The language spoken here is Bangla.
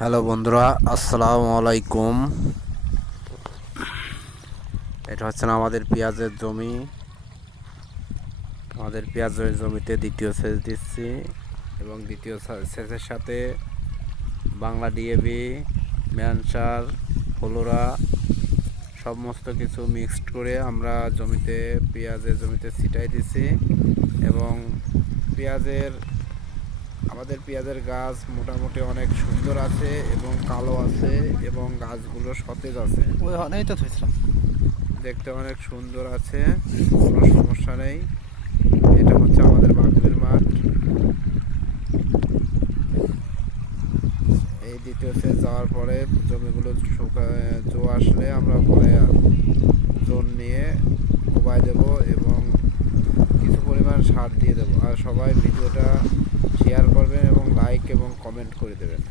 হ্যালো বন্ধুরা, আসসালামু আলাইকুম। এটা হচ্ছে না আমাদের পেঁয়াজের জমি। আমাদের পেঁয়াজের জমিতে দ্বিতীয় সেচ দিচ্ছি এবং দ্বিতীয় সেচের সাথে বাংলা ডিএপি, ম্যানসার, ফ্লোরা সমস্ত কিছু মিক্সড করে আমরা পেঁয়াজের জমিতে ছিটাই দিছি। এবং পেঁয়াজের আমাদের পেঁয়াজের গাছ মোটামুটি অনেক সুন্দর আছে এবং কালো আছে এবং গাছগুলো সতেজ আছে, ওই অনেকই তো থইছিলাম। দেখতে অনেক সুন্দর আছে, কোনো সমস্যা নেই। এটা হচ্ছে আমাদের বাকুলের মাঠ। এই দ্বিতীয় সেচ যাওয়ার পরে জমিগুলো জো আসলে আমরা পরে জোন নিয়ে কোবাই দেব এবং কিছু পরিমাণ সার দিয়ে দেবো। আর সবাই ভিডিওটা শেয়ার করবেন এবং লাইক এবং কমেন্ট করে দেবেন।